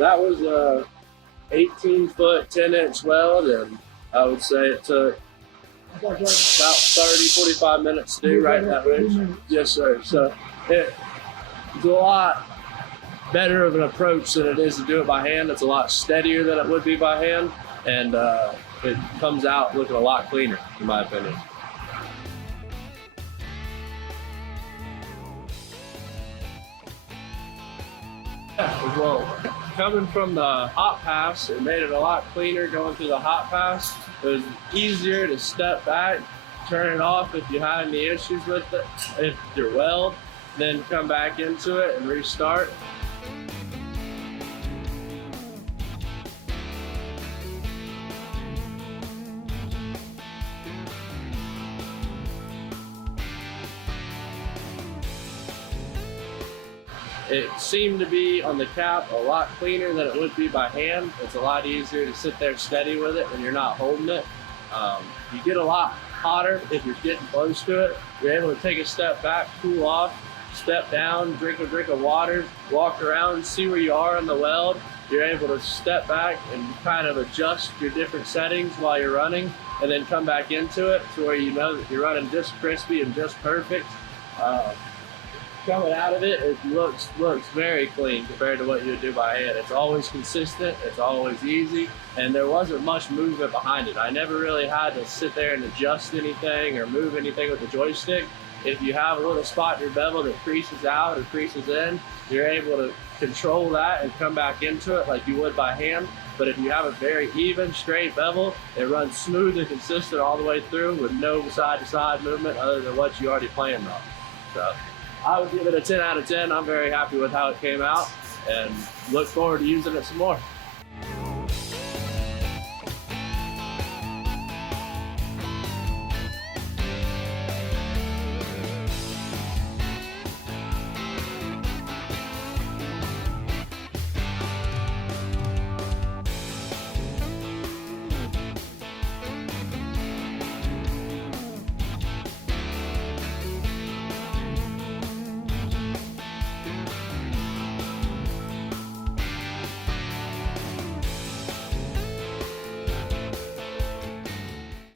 That was a 18-foot, 10-inch weld, and I would say it took about 30, 45 minutes to do right in that range. Yes, sir. So it's a lot better of an approach than it is to do it by hand. It's a lot steadier than it would be by hand, and it comes out looking a lot cleaner, in my opinion. Well, coming from the hot pass, it made it a lot cleaner going through the hot pass. It was easier to step back, turn it off if you had any issues with it, if your weld, then come back into it and restart. It seemed to be on the cap a lot cleaner than it would be by hand. It's a lot easier to sit there steady with it when you're not holding it. You get a lot hotter if you're getting close to it. You're able to take a step back, cool off, step down, drink a drink of water, walk around, see where you are on the weld. You're able to step back and kind of adjust your different settings while you're running, and then come back into it to where you know that you're running just crispy and just perfect. Coming out of it, it looks very clean compared to what you would do by hand. It's always consistent, it's always easy, and there wasn't much movement behind it. I never really had to sit there and adjust anything or move anything with the joystick. If you have a little spot in your bevel that creases out or creases in, you're able to control that and come back into it like you would by hand. But if you have a very even, straight bevel, it runs smooth and consistent all the way through with no side-to-side movement other than what you already planned on. So I would give it a 10 out of 10. I'm very happy with how it came out and look forward to using it some more.